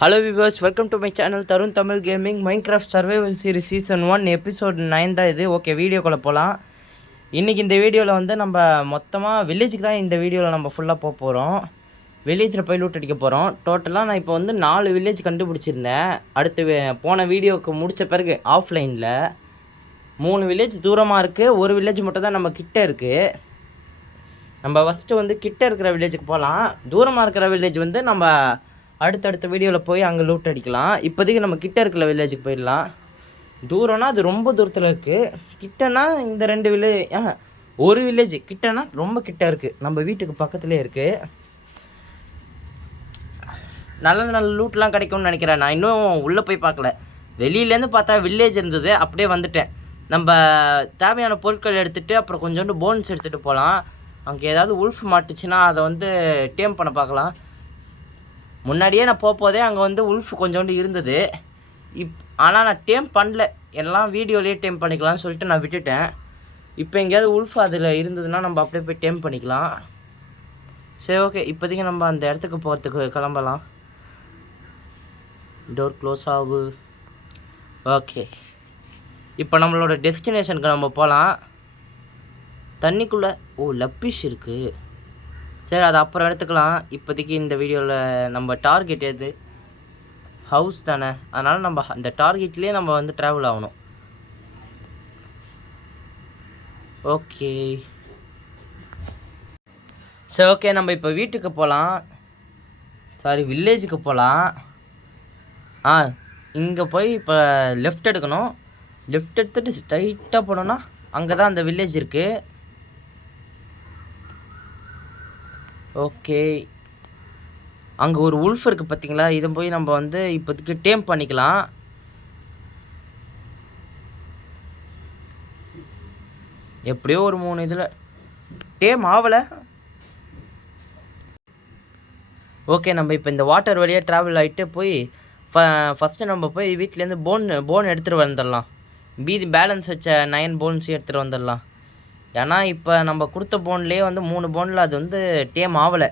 Hello viewers, welcome to my channel Tarun Tamil Gaming Minecraft Survival Series Season 1 Episode 9 தான் இது. Okay, வீடியோக்குள்ளே போகலாம். இன்றைக்கி இந்த வீடியோவில் வந்து நம்ம மொத்தமாக வில்லேஜுக்கு தான் இந்த வீடியோவில் நம்ம ஃபுல்லாக போக போகிறோம். வில்லேஜில் போய் லூட் அடிக்க போகிறோம். டோட்டலாக நான் இப்போ வந்து 4 வில்லேஜ் கண்டுபிடிச்சிருந்தேன். அடுத்து போன வீடியோவுக்கு முடித்த பிறகு ஆஃப்லைனில் 3 வில்லேஜ் தூரமாக இருக்குது, ஒரு வில்லேஜ் மட்டும் தான் நம்ம கிட்டே இருக்குது. நம்ம ஃபஸ்ட்டு வந்து கிட்டே இருக்கிற வில்லேஜுக்கு போகலாம். தூரமாக இருக்கிற வில்லேஜ் வந்து நம்ம அடுத்தடுத்த வீடியோவில் போய் அங்கே லூட் அடிக்கலாம். இப்போதைக்கு நம்ம கிட்டே இருக்கிற வில்லேஜுக்கு போயிடலாம். தூரம்னா அது ரொம்ப தூரத்தில் இருக்குது. கிட்டனா இந்த 2 வில்லேஜ், ஒரு வில்லேஜ் கிட்டனா ரொம்ப கிட்ட இருக்குது, நம்ம வீட்டுக்கு பக்கத்துலேயே இருக்குது. நல்ல நல்ல லூட்லாம் கிடைக்கும்னு நினைக்கிறேன். நான் இன்னும் உள்ளே போய் பார்க்கல. வெளியிலேருந்து பார்த்தா வில்லேஜ் இருந்தது, அப்படியே வந்துட்டேன். நம்ம தேவையான பொருட்கள் எடுத்துகிட்டு அப்புறம் கொஞ்சோண்டு போன்ஸ் எடுத்துகிட்டு போகலாம். அங்கே ஏதாவது உல்ஃப் மாட்டுச்சுன்னா அதை வந்து டேம் பண்ண பார்க்கலாம். முன்னாடியே நான் போதே அங்கே வந்து உல்ஃப் கொஞ்சோண்டு இருந்தது. ஆனால் நான் டேம் பண்ணல, எல்லாம் வீடியோலேயே டேம் பண்ணிக்கலாம்னு சொல்லிட்டு நான் விட்டுட்டேன். இப்போ எங்கேயாவது உல்ஃப் அதில் இருந்ததுன்னா நம்ம அப்படியே போய் டேம் பண்ணிக்கலாம். சரி, ஓகே, இப்போதைக்கு நம்ம அந்த இடத்துக்கு போகிறதுக்கு கிளம்பலாம். டோர் க்ளோஸ் ஆகு. ஓகே, இப்போ நம்மளோட டெஸ்டினேஷனுக்கு நம்ம போகலாம். தண்ணிக்குள்ளே லப்பிஷ் இருக்குது. சரி, அது அப்புறம் எடுத்துக்கலாம். இப்போதைக்கு இந்த வீடியோவில் நம்ம டார்கெட் எது ஹவுஸ் தானே, அதனால் நம்ம அந்த டார்கெட்லேயே நம்ம வந்து ட்ராவல் ஆகணும். ஓகே, சரி, ஓகே, நம்ம இப்போ வீட்டுக்கு போகலாம். சாரி, வில்லேஜுக்கு போகலாம். இங்கே போய் இப்போ லெஃப்ட் எடுக்கணும். லெஃப்ட் எடுத்துகிட்டு ஸ்ட்ரைட்டாக போனோன்னா அங்கே தான் அந்த வில்லேஜ் இருக்குது. ஓகே, அங்கே ஒரு உல்ஃப் இருக்குது பார்த்தீங்களா, இதை போய் நம்ம வந்து இப்போதைக்கு டேம் பண்ணிக்கலாம். எப்படியோ ஒரு 3 இதில் டேம் ஆகலை. ஓகே, நம்ம இப்போ இந்த வாட்டர் வழியாக ட்ராவல் ஆகிட்டு போய் ஃபஸ்ட்டு நம்ம போய் வீட்டிலேருந்து போன் எடுத்துகிட்டு வந்துடலாம். பேலன்ஸ் வச்ச 9 போன்ஸையும் எடுத்துகிட்டு வந்துடலாம். ஏன்னா இப்போ நம்ம கொடுத்த போன்லேயே வந்து 3 போனில் அது வந்து டேம் ஆகலை.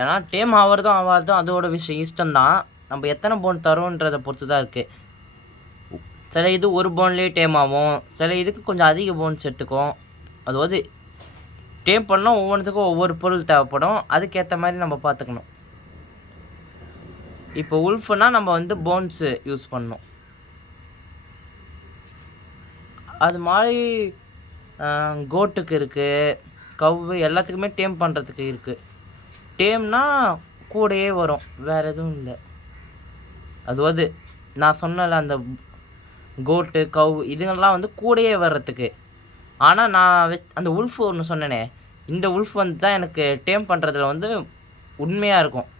ஏன்னா டேம் ஆகிறதும் ஆகாதும் அதோட விஷயம் இஷ்டம்தான். நம்ம எத்தனை போன் தரோன்றதை பொறுத்து தான் இருக்குது. சில இது ஒரு போன்லேயே டேம் ஆகும், சில இதுக்கு கொஞ்சம் அதிக போன்ஸ் எடுத்துக்கும். அதாவது டேம் பண்ணால் ஒவ்வொன்றுத்துக்கும் ஒவ்வொரு பொருள் தேவைப்படும், அதுக்கேற்ற மாதிரி நம்ம பார்த்துக்கணும். இப்போ உல்ஃப்னா நம்ம வந்து போன்ஸு யூஸ் பண்ணணும். அது மாதிரி கோட்டுக்கு இருக்குது, கவ்வு எல்லாத்துக்குமே டேம் பண்ணுறதுக்கு இருக்குது. டேம்னா கூடையே வரும், வேறு எதுவும் இல்லை. அதாவது நான் சொன்னல அந்த கோட்டு கவ் இதுங்கெல்லாம் வந்து கூடையே வர்றதுக்கு. ஆனால் நான் அந்த உல்ஃப் ஒன்று சொன்னேனே, இந்த உல்ஃப் வந்து தான் எனக்கு டேம் பண்ணுறதுல வந்து உண்மையாக இருக்கும்.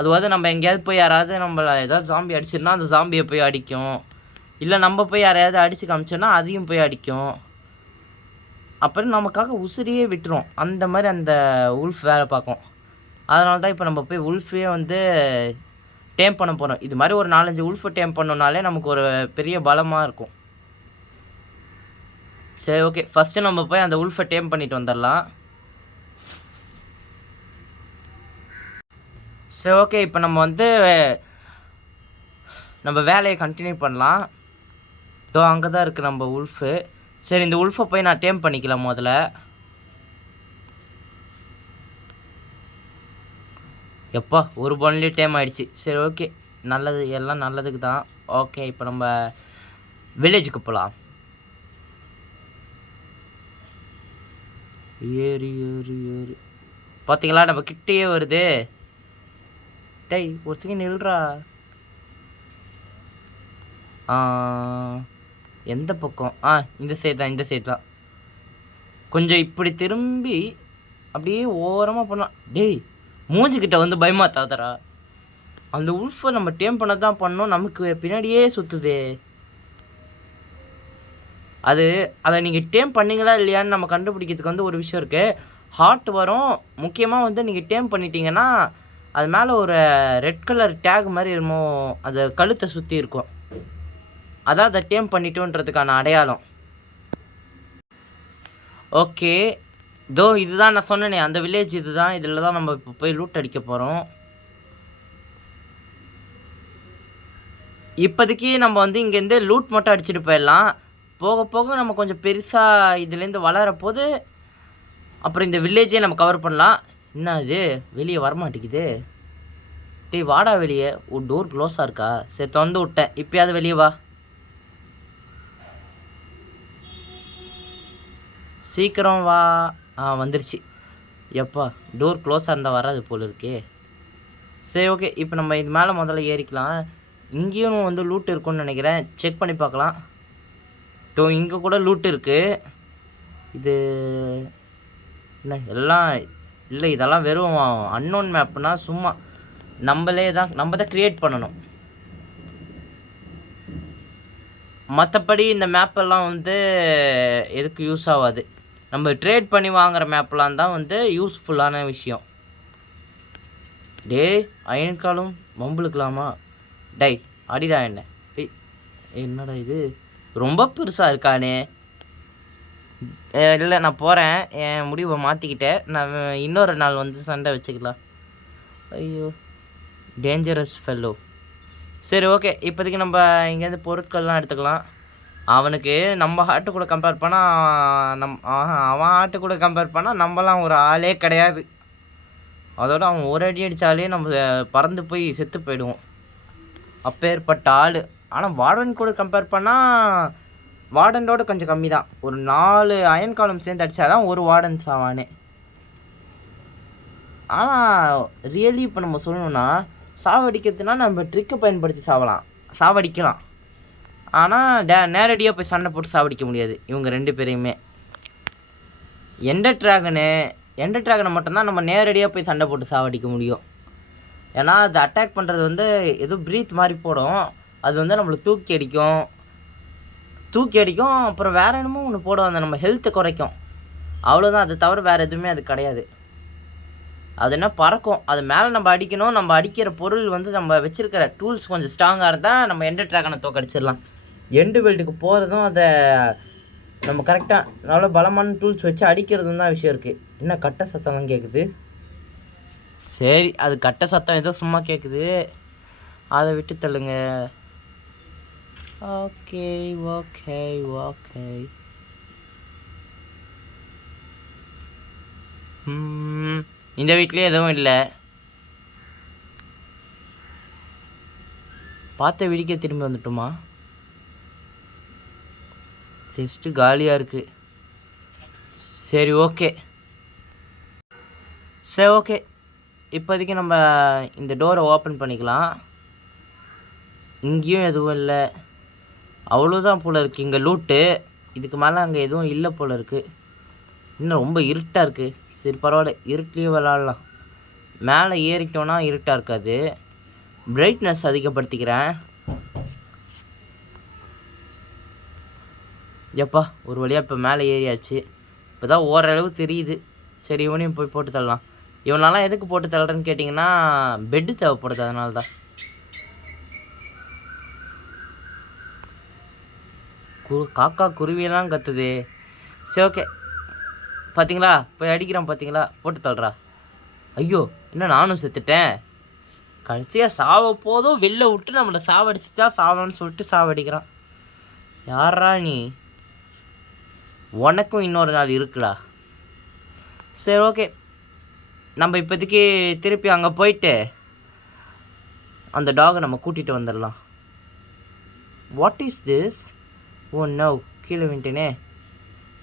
அதுவாது நம்ம எங்கேயாவது போய் யாராவது நம்மளை ஏதாவது ஜாம்பி அடிச்சிருந்தா அந்த ஜாம்பியை போய் அடிக்கும், இல்லை நம்ம போய் யாரையாவது அடித்து காமிச்சோன்னா அதையும் போய் அடிக்கும். அப்புறம் நமக்காக உசிரியே விட்டுரும். அந்த மாதிரி அந்த உல்ஃப் வேலை பார்க்கும். அதனால தான் இப்போ நம்ம போய் உல்ஃபே வந்து டேம் பண்ண போகிறோம். இது மாதிரி ஒரு 4-5 உல்ஃபை டேம் பண்ணோன்னாலே நமக்கு ஒரு பெரிய பலமாக இருக்கும். சரி, ஓகே, ஃபஸ்ட்டு நம்ம போய் அந்த உல்ஃபை டேம் பண்ணிட்டு வந்துடலாம். சரி, ஓகே, இப்போ நம்ம வந்து நம்ம வேலையை கண்டினியூ பண்ணலாம். இதோ அங்கே தான் இருக்குது நம்ம உல்ஃபு. சரி, இந்த உல்ஃபை போய் நான் டேம் பண்ணிக்கலாம் முதல்ல. எப்பா ஒரு போன்லேயே டேம் ஆகிடுச்சு. சரி, ஓகே, நல்லது, எல்லாம் நல்லதுக்கு தான். ஓகே, இப்போ நம்ம வில்லேஜுக்கு போகலாம். ஏறி ஏறி ஏறி பார்த்தீங்களா, நம்ம கிட்டேயே வருது. டேய், ஒரு செகண்ட் நில்றா. எந்த பக்கம்? இந்த சைடு தான், இந்த சைடு தான். கொஞ்சம் இப்படி திரும்பி அப்படியே ஓரமாக பண்ணலாம். டேய், மூஞ்சிக்கிட்ட வந்து பயமா தாத்தரா. அந்த உல்ஃபை நம்ம டேம் பண்ண தான் பண்ணோம், நமக்கு பின்னாடியே சுற்றுது. அதை நீங்கள் டேம் பண்ணிங்களா இல்லையான்னு நம்ம கண்டுபிடிக்கிறதுக்கு வந்து ஒரு விஷயம் இருக்குது. ஹார்ட் வரும். முக்கியமாக வந்து நீங்கள் டேம் பண்ணிட்டீங்கன்னா அது மேலே ஒரு ரெட் கலர் டேக் மாதிரி இருமோ, அது கழுத்தை சுற்றி இருக்கும். அதான் அதை டேம் பண்ணிட்டோன்றதுக்கான அடையாளம். ஓகே, இதுதான் நான் சொன்னேனே அந்த வில்லேஜ், இதுதான். இதில் தான் நம்ம இப்போ போய் லூட் அடிக்க போகிறோம். இப்போதைக்கு நம்ம வந்து இங்கேருந்து லூட் மட்டும் அடிச்சுட்டு போயிடலாம். போக போக நம்ம கொஞ்சம் பெருசாக இதுலேருந்து வளரப்போது அப்புறம் இந்த வில்லேஜே நம்ம கவர் பண்ணலாம். என்ன இது வெளியே வரமாட்டேங்குது. டேய் வாடா வெளியே. டோர் க்ளோஸாக இருக்கா? சரி திறந்து விட்டேன். இப்போயாவது வெளியே வா. சீக்கிரம் வா. வந்துருச்சு. எப்பா டோர் க்ளோஸாக இருந்தால் வராது போல் இருக்கே. சரி ஓகே, இப்போ நம்ம இது மேலே முதல்ல ஏறிக்கலாம். இங்கேயும் வந்து லூட் இருக்குன்னு நினைக்கிறேன். செக் பண்ணி பார்க்கலாம். இங்கே கூட லூட் இருக்குது. இது என்ன எல்லாம் இல்லை, இதெல்லாம் வெறும் அன்னோன் மேப்னா சும்மா நம்ம தான் க்ரியேட் பண்ணணும். மற்றபடி இந்த மேப்பெல்லாம் வந்து எதுக்கு யூஸ் ஆகாது. நம்ம ட்ரேட் பண்ணி வாங்குகிற மேப்லாம் தான் வந்து யூஸ்ஃபுல்லான விஷயம். அயன் காலம் மம்புளுக்கலாமா? டை அடிடா என்ன. என்னடா இது ரொம்ப பெருசாக இருக்கானே. இல்லை நான் போகிறேன். என் முடிவை மாற்றிக்கிட்டேன். நான் இன்னொரு நாள் வந்து சண்டை வச்சுக்கலாம். ஐயோ டேஞ்சரஸ் ஃபெல்லோ. சரி ஓகே, இப்போதைக்கு நம்ம இங்கேருந்து பொருட்கள்லாம் எடுத்துக்கலாம். அவனுக்கு நம்ம ஹார்ட்டு கூட கம்பேர் பண்ணால் அவன் ஹார்ட்டு கூட கம்பேர் பண்ணால் நம்மலாம் ஒரு ஆளே கிடையாது. அதோடு அவன் ஒரு அடி அடித்தாலே நம்ம பறந்து போய் செத்து போயிடுவோம். அப்பேற்பட்ட ஆள். ஆனால் வார்டன் கூட கம்பேர் பண்ணால் வார்டனோட கொஞ்சம் கம்மி தான். ஒரு 4 அயன் காலம் சேர்ந்து அடித்தா தான் ஒரு வார்டன் சாவானே. ஆனால் ரியலி இப்போ நம்ம சொல்லணுன்னா சாவடிக்கிறதுனா நம்ம ட்ரிக்கை பயன்படுத்தி சாவடிக்கலாம். ஆனால் நேரடியாக போய் சண்டை போட்டு சாவடிக்க முடியாது இவங்க 2 பேரையுமே. எண்டர் ட்ராகனை மட்டும்தான் நம்ம நேரடியாக போய் சண்டை போட்டு சாவடிக்க முடியும். ஏன்னா அது அட்டாக் பண்ணுறது வந்து ஏதோ ப்ரீத் மாதிரி போடும். அது வந்து நம்மளை தூக்கி அடிக்கும். அப்புறம் வேறு என்னமோ ஒன்று போடும், அந்த நம்ம ஹெல்த்தை குறைக்கும். அவ்வளோதான். அது தவிர வேறு எதுவுமே அது கிடையாது. அது என்ன பறக்கும். அது மேலே நம்ம அடிக்கணும். நம்ம அடிக்கிற பொருள் வந்து நம்ம வச்சுருக்கிற டூல்ஸ் கொஞ்சம் ஸ்ட்ராங்காக இருந்தால் நம்ம எண்டர் ட்ராகனை தோக்கடிச்சிடலாம். எண்டு பெல்ட்டுக்கு போகிறதும் அதை நம்ம கரெக்டாக நல்ல பலமான டூல்ஸ் வச்சு அடிக்கிறதும் தான் விஷயம் இருக்குது. என்ன கட்ட சத்தம்லாம் கேட்குது. சரி அது கட்ட சத்தம் ஏதோ சும்மா கேட்குது, அதை விட்டு தள்ளுங்க. Okay okay okay. இந்த வீட்லேயே எதுவும் இல்லை. பார்த்த வெடிக்க திரும்பி வந்துட்டோமா? ஜஸ்ட்டு காலியாக இருக்குது. சரி ஓகே இப்போதைக்கு நம்ம இந்த டோரை ஓப்பன் பண்ணிக்கலாம். இங்கேயும் எதுவும் இல்லை. அவ்வளோதான் போல் இருக்குது இங்கே லூட்டு. இதுக்கு மேலே அங்கே எதுவும் இல்லை போல் இருக்குது. இன்னும் ரொம்ப இருட்டாக இருக்குது. சரி பரவாயில்ல, இருட்லேயே விளாட்லாம். மேலே ஏறிட்டோன்னா இருட்டாக இருக்காது. பிரைட்னஸ் அதிகப்படுத்திக்கிறேன். எப்பா ஒரு வழியாக இப்போ மேலே ஏறியாச்சு. இப்போ தான் ஓரளவு தெரியுது. சரி இவனையும் போய் போட்டு தள்ளலாம். இவனெல்லாம் எதுக்கு போட்டு தள்ளுறேன்னு கேட்டிங்கன்னா பெட்டு தேவைப்படுது, அதனால தான். காக்கா குருவியெல்லாம் கத்துது. சரி ஓகே, பார்த்தீங்களா போய் அடிக்கிறான் பார்த்தீங்களா, போட்டு தள்ளுறா. ஐயோ என்ன நானும் செத்துட்டேன். கடைசியாக சாவ போதும் வெளில விட்டு நம்மளை சாவடிச்சுட்டா சாவணும்னு சொல்லிட்டு சாவடிக்கிறான். யாரா நீ? உனக்கும் இன்னொரு நாள் இருக்குடா. சரி ஓகே, நம்ம இப்போதைக்கு திருப்பி அங்கே போயிட்டு அந்த டாகை நம்ம கூட்டிகிட்டு வந்துடலாம். What is this? Oh no, கீழே விட்டேனே.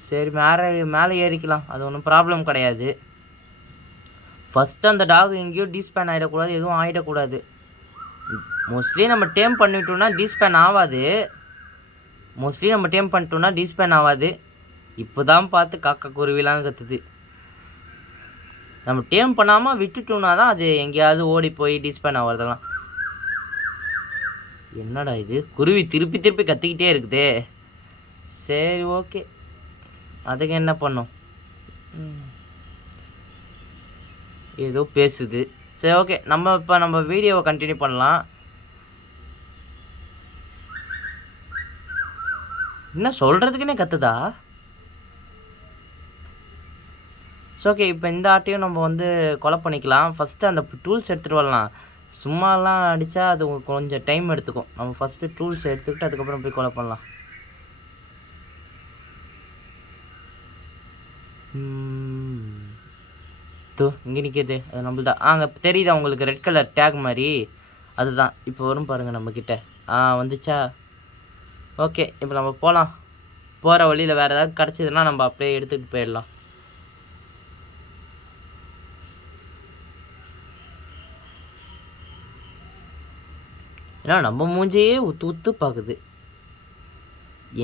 சரி மேலே ஏறிக்கலாம், அது ஒன்றும் ப்ராப்ளம் கிடையாது. ஃபஸ்ட்டு அந்த டாக் எங்கேயோ டீஸ்பேன் ஆகிடக்கூடாது, எதுவும் ஆகிடக்கூடாது. மோஸ்ட்லி நம்ம டேம் பண்ணிட்டோம்னா டீஸ்பேன் ஆகாது. இப்போ தான் பார்த்து காக்கா குருவிலாம் கற்றுது. நம்ம டேம் பண்ணாமல் விட்டுட்டோம்னா தான் அது எங்கேயாவது ஓடி போய் டீஸ்பேன் ஆகிறதெல்லாம். என்னடா இது, குருவி திருப்பி கத்திக்கிட்டே இருக்குதே. சரி ஓகே, அதுக்கு என்ன பண்ணோம், ஏதோ பேசுது. சரி ஓகே, நம்ம வீடியோவை கண்டினியூ பண்ணலாம். என்ன சொல்கிறதுக்குன்னே கத்துதா? ஸோ ஓகே, இப்போ இந்த ஆட்டையும் நம்ம வந்து கொலை பண்ணிக்கலாம். ஃபஸ்ட்டு அந்த டூல்ஸ் எடுத்துகிட்டு வரலாம். சும்மாலாம் அடித்தா அது கொஞ்சம் டைம் எடுத்துக்கும். நம்ம ஃபஸ்ட்டு டூல்ஸ் எடுத்துக்கிட்டு அதுக்கப்புறம் போய் கொலை பண்ணலாம். இங்கே நிற்கிது அது நம்மள்தான். அங்கே தெரியுதா உங்களுக்கு ரெட் கலர் டேக் மாதிரி? அதுதான் இப்போ வரும் பாருங்கள் நம்மக்கிட்ட. வந்துச்சா? ஓகே, இப்போ நம்ம போகலாம். போகிற வழியில் வேறு ஏதாவது கிடச்சிதுன்னா நம்ம அப்படியே எடுத்துகிட்டு போயிடலாம். ஏன்னா நம்ம மூஞ்சையே உத்து பார்க்குது.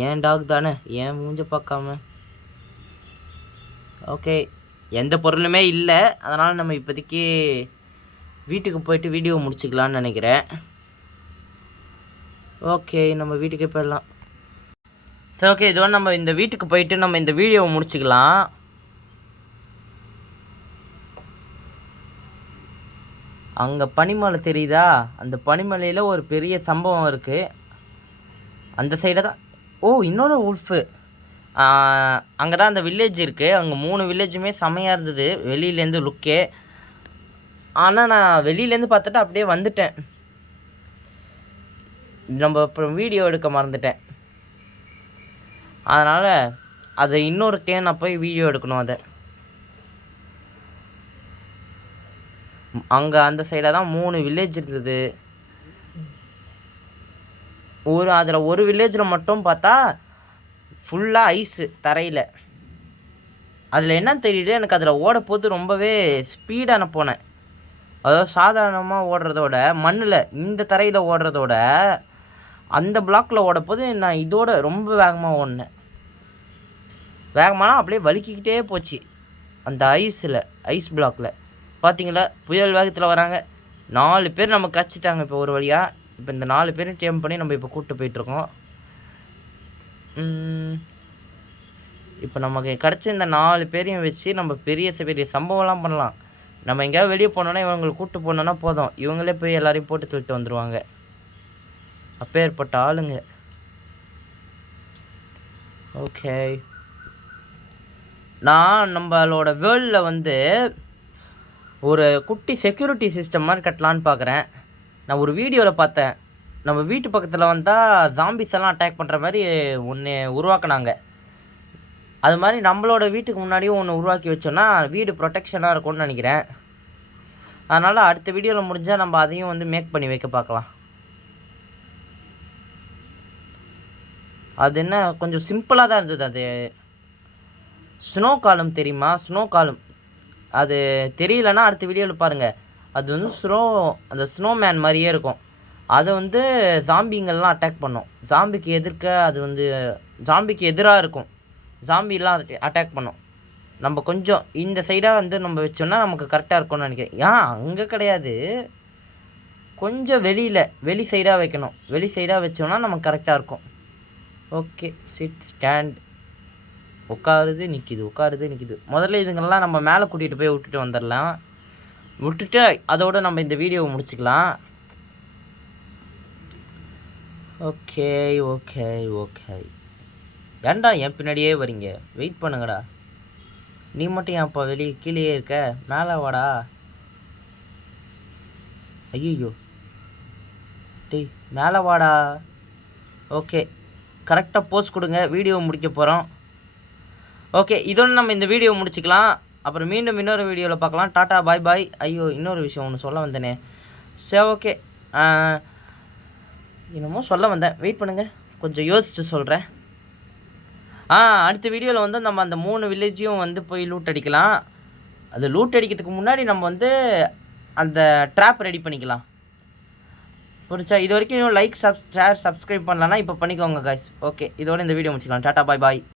ஏன் டாக் தானே, ஏன் மூஞ்ச பார்க்காம. ஓகே, எந்த பொருளுமே இல்லை. அதனால் நம்ம இப்போதைக்கு வீட்டுக்கு போயிட்டு வீடியோ முடிச்சுக்கலான்னு நினைக்கிறேன். ஓகே, நம்ம வீட்டுக்கே போயிடலாம். சரி, ஓகே, இதோட நம்ம இந்த வீட்டுக்கு போயிட்டு நம்ம இந்த வீடியோவை முடிச்சுக்கலாம். அங்கே பனிமலை தெரியுதா? அந்த பனிமலையில் ஒரு பெரிய சம்பவம் இருக்குது. அந்த சைடை தான். இன்னொரு உல்ஃபு. அங்கே தான் அந்த வில்லேஜ் இருக்குது. அங்கே 3 வில்லேஜுமே செம்மையாக இருந்தது வெளியிலேருந்து லுக்கே. ஆனால் நான் வெளியிலேருந்து பார்த்துட்டு அப்படியே வந்துட்டேன். நம்ம அப்புறம் வீடியோ எடுக்க மறந்துட்டேன். அதனால் அதை இன்னொரு டைம் நான் போய் வீடியோ எடுக்கணும். அதை அங்கே அந்த சைடில் தான் 3 வில்லேஜ் இருந்தது. அதில் ஒரு வில்லேஜில் மட்டும் பார்த்தா ஃபுல்லாக ஐஸு தரையில். அதில் என்ன தெரியுது எனக்கு, அதில் ஓடப்போது ரொம்பவே ஸ்பீடாக போனேன். அதாவது சாதாரணமாக ஓடுறதோட மண்ணில் இந்த தரையில் ஓடுறதோட அந்த பிளாக்கில் ஓடப்போது நான் இதோட ரொம்ப வேகமாக ஓடினேன். வேகமானால் அப்படியே வலிக்கிக்கிட்டே போச்சு அந்த ஐஸ் பிளாக்கில். பார்த்தீங்களா, புயல் வேகத்தில் வராங்க. 4 பேர் நம்ம கச்சிட்டாங்க இப்போ ஒரு வழியாக. இப்போ இந்த 4 பேரும் டேம் பண்ணி நம்ம இப்போ கூப்பிட்டு போயிட்டுருக்கோம். இப்போ நமக்கு கிடச்ச இந்த 4 பேரையும் வச்சு நம்ம பெரிய பெரிய சம்பவம்லாம் பண்ணலாம். நம்ம எங்கேயாவது வெளியே போனோன்னா இவங்களை கூப்பிட்டு போனோன்னா போதும், இவங்களே போய் எல்லாரையும் போட்டு தள்ளிட்டு வந்துடுவாங்க. அப்பேற்பட்ட ஆளுங்க. ஓகே, நான் நம்மளோட வேர்ல்டில் ஒரு குட்டி செக்யூரிட்டி சிஸ்டம் மாதிரி கட்டலான்னு பார்க்குறேன். நான் ஒரு வீடியோவில் பார்த்தேன். நம்ம வீட்டு பக்கத்தில் வந்தால் ஜாம்பிஸ் எல்லாம் அட்டாக் பண்ணுற மாதிரி ஒன்று உருவாக்குனாங்க. அது மாதிரி நம்மளோட வீட்டுக்கு முன்னாடியும் ஒன்று உருவாக்கி வச்சோன்னா வீடு ப்ரொடெக்ஷனாக இருக்கும்னு நினைக்கிறேன். அதனால் அடுத்த வீடியோவில் முடிஞ்சால் நம்ம அதையும் மேக் பண்ணி வைக்க பார்க்கலாம். அது என்ன கொஞ்சம் சிம்பிளாக தான் இருந்தது. அது ஸ்னோ காலம் தெரியுமா? ஸ்னோ காலம் அது தெரியலன்னா அடுத்த வீடியோவில் பாருங்கள். அது அந்த ஸ்னோமேன் மாதிரியே இருக்கும். அதை ஜாம்பிங்கெல்லாம் அட்டாக் பண்ணும். ஜாம்பிக்கு எதிர்க்க அது ஜாம்பிக்கு எதிராக இருக்கும். ஜாம்பிலாம் அதை அட்டாக் பண்ணும். நம்ம கொஞ்சம் இந்த சைடாக நம்ம வச்சோன்னா நமக்கு கரெக்டாக இருக்கும்னு நினைக்கிறேன். அங்கே கிடையாது, கொஞ்சம் வெளி சைடாக வைக்கணும். வெளி சைடாக வச்சோன்னா நமக்கு கரெக்டாக இருக்கும். Okay, sit stand. உட்காருது நிற்கிது. முதல்ல இதுங்கெல்லாம் நம்ம மேலே கூட்டிகிட்டு போய் விட்டுட்டு வந்துடலாம். விட்டுட்டு அதோடு நம்ம இந்த வீடியோவை முடிச்சுக்கலாம். ஓகே, ஏன்டா என் பின்னாடியே வரீங்க? வெயிட் பண்ணுங்கடா. நீ மட்டும் ஏன்ப்பா வெளியே கீழே இருக்க? மேலே வாடா. ஐயோ, டேய் மேலே வாடா. ஓகே, கரெக்டாக போஸ்ட் கொடுங்க. வீடியோ முடிக்க போகிறோம். ஓகே, இதோட நம்ம இந்த வீடியோ முடிச்சுக்கலாம். அப்புறம் மீண்டும் இன்னொரு வீடியோவில் பார்க்கலாம். டாட்டா, பாய். ஐயோ, இன்னொரு விஷயம் ஒன்று சொல்ல வந்தேனே. சரி, ஓகே, என்னமோ சொல்ல வந்தேன். வெயிட் பண்ணுங்கள், கொஞ்சம் யோசிச்சுட்டு சொல்கிறேன். அடுத்த வீடியோவில் நம்ம அந்த 3 வில்லேஜையும் போய் லூட் அடிக்கலாம். அது லூட் அடிக்கிறதுக்கு முன்னாடி நம்ம அந்த ட்ராப் ரெடி பண்ணிக்கலாம். புரிச்சா? இது வரைக்கும் இன்னும் லைக் ஷேர் சப்ஸ்கிரைப் பண்ணலன்னா இப்போ பண்ணிக்கோங்க கைஸ். ஓகே, இதோட இந்த வீடியோ முடிச்சுக்கலாம். டாட்டா, பாய்.